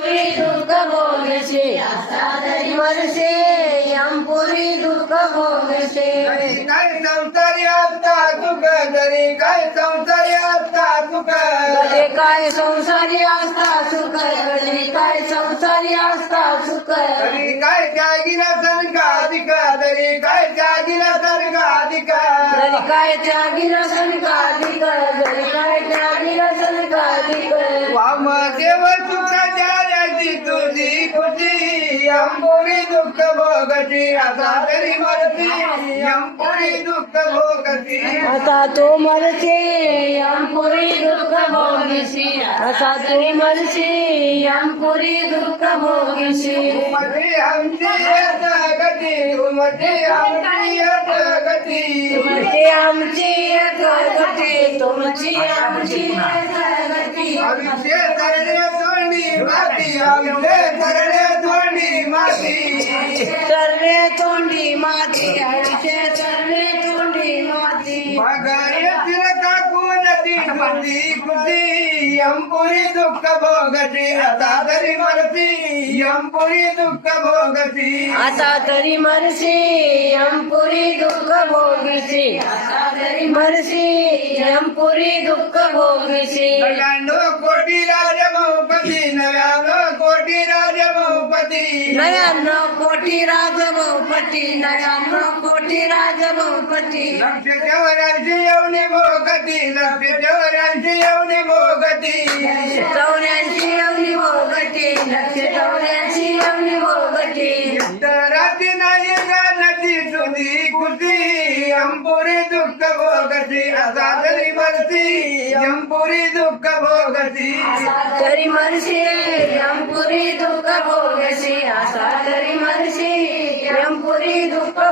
दुःख भोगसे वर्षे यमपुरी दुःख भोगसे काय संसारी असता सुख तरी काय संसारी असता सुख? कधी काय संसारी असता सुख कधी काय संसारी असता सुख? तरी काय त्यागिला सरका अधिक तरी काय त्यागिला सरका अधिक जरी काय त्यागिला संकाधिक जरी काय त्यागिला संकाधिक वामदेव सुखाच्या याची तुझी खुशी अंबोरी दुःख भोगती आता तरी मरती अंबोरी दुःख भोगती. आता तो मरसे यमपुरी दुःख भोगसी आता तू मरसी यमपुरी दुःखमध्ये आमची गती मध्ये आमची गती. तुमची आमची गती तुमची आमची गती. तोंडी माती आमचे तरणे तोंडी माती. सर्वे तोंडी माती आमचे सर्वे तोंडी माती. मग येतील काकून ती खुशी खुशी यमपुरी दुःख भोगती आता तरी मरती यमपुरी दुःख भोगती. आता तरी मरसी यमपुरी दुःख भोगीसी आता तरी मरसी यमपुरी दुःख भोगीसी नव्याण्णव कोटी राज नयाण्णव कोटी राज बहुपती नयाण्णव कोटी राज बहुपती लक्ष चौऱ्याऐंशी येऊनी भोगती लक्ष चौऱ्याऐंशी येऊनी भोगती. चौऱ्याऐंशी अवनी भोगटी लक्ष चौऱ्याऐंशी अवनी भोगटी रात्री नाही नदी तुझी खुशी अंपुरी दुःख भोगती असा तरी मरती अंपुरी दुःख भोगती. तरी मरशी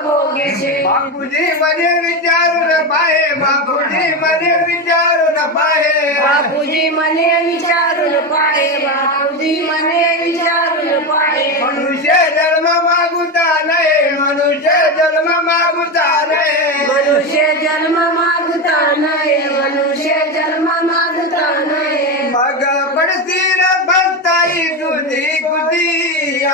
होगे छे बापूजी मने विचार न पाए बापूजी मने विचार न पाए। बापूजी मने विचार न पाए बापूजी मने विचार न पाए। मनुष्य जन्म मागुता नहीं मनुष्य जन्म मागुता नहीं मनुष्य जन्म मागुता नहीं मनुष्य जन्म मागुता नहीं मग पड़ती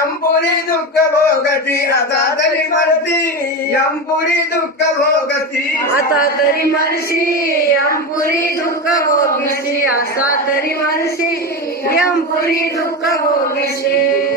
कुती अंपुरी दुःख भोगती आता तरी मरती. अंपुरी दुःख भोगती. आता तरी मरशी यमपुरी दुःख भोगशी असा तरी मरशी यमपुरी दुःख भोगशी.